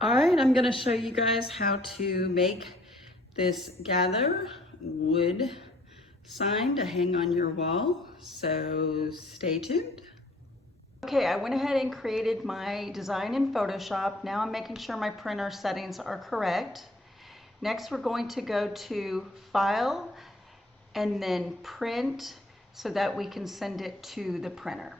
All right, I'm gonna show you guys how to make this Gather wood sign to hang on your wall, so stay tuned. Okay, I went ahead and created my design in Photoshop. Now I'm making sure my printer settings are correct. Next, we're going to go to File and then Print so that we can send it to the printer.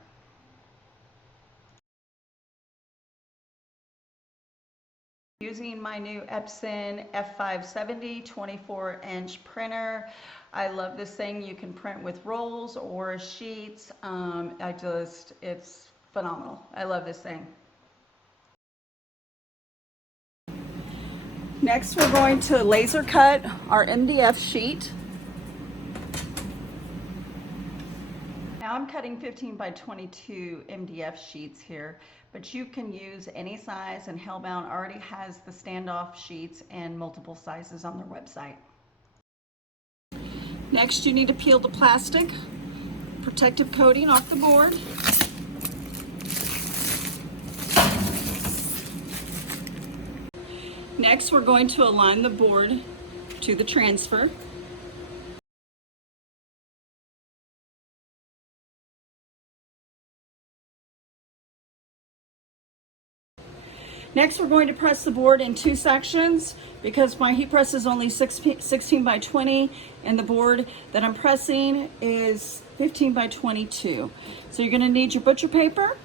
Using my new Epson F570 24-inch printer. I love this thing. You can print with rolls or sheets. It's phenomenal. I love this thing. Next, we're going to laser cut our MDF sheet. Now I'm cutting 15 by 22 MDF sheets here, but you can use any size, and Hellbound already has the standoff sheets and multiple sizes on their website. Next, you need to peel the plastic protective coating off the board. Next, we're going to align the board to the transfer. Next, we're going to press the board in two sections because my heat press is only 16 by 20 and the board that I'm pressing is 15 by 22. So you're going to need your butcher paper.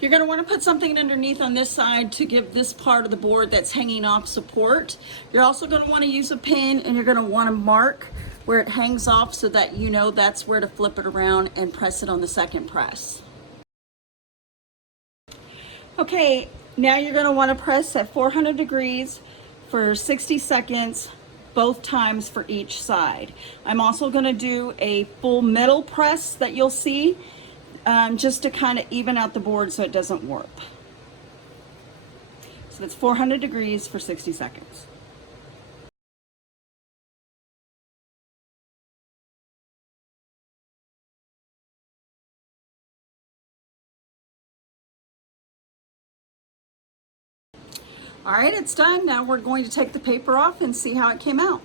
You're going to want to put something underneath on this side to give this part of the board that's hanging off support. You're also going to want to use a pin, and you're going to want to mark where it hangs off so that you know that's where to flip it around and press it on the second press. Okay, now you're going to want to press at 400 degrees for 60 seconds, both times for each side. I'm also going to do a full middle press that you'll see just to kind of even out the board so it doesn't warp. So that's 400 degrees for 60 seconds. All right, it's done. Now we're going to take the paper off and see how it came out.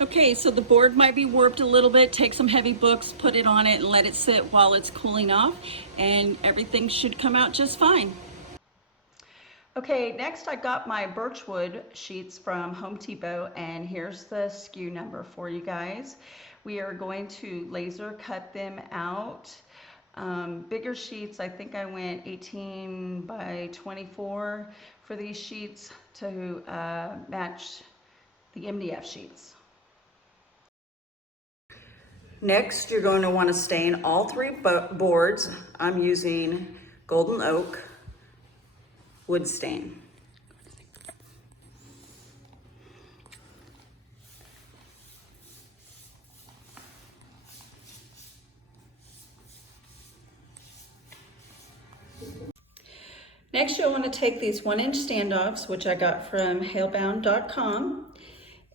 Okay, so the board might be warped a little bit. Take some heavy books, put it on it, and let it sit while it's cooling off, and everything should come out just fine. Okay, next I got my birchwood sheets from Home Depot, and here's the SKU number for you guys. We are going to laser cut them out. Bigger sheets, I think I went 18 by 24 for these sheets to match the MDF sheets. Next, you're going to want to stain all three boards. I'm using golden oak wood stain. Next, you'll want to take these 1-inch standoffs, which I got from hellbound.com,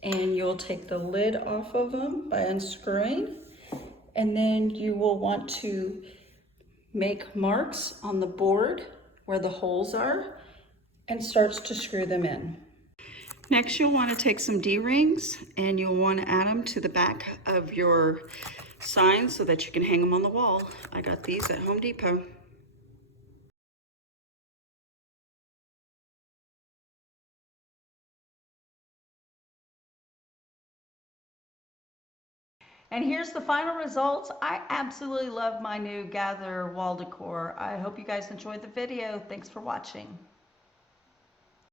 and you'll take the lid off of them by unscrewing, and then you will want to make marks on the board where the holes are and starts to screw them in. Next, you'll want to take some D-rings and you'll want to add them to the back of your sign so that you can hang them on the wall. I got these at Home Depot. And here's the final results. I absolutely love my new Gather Wall Decor. I hope you guys enjoyed the video. Thanks for watching.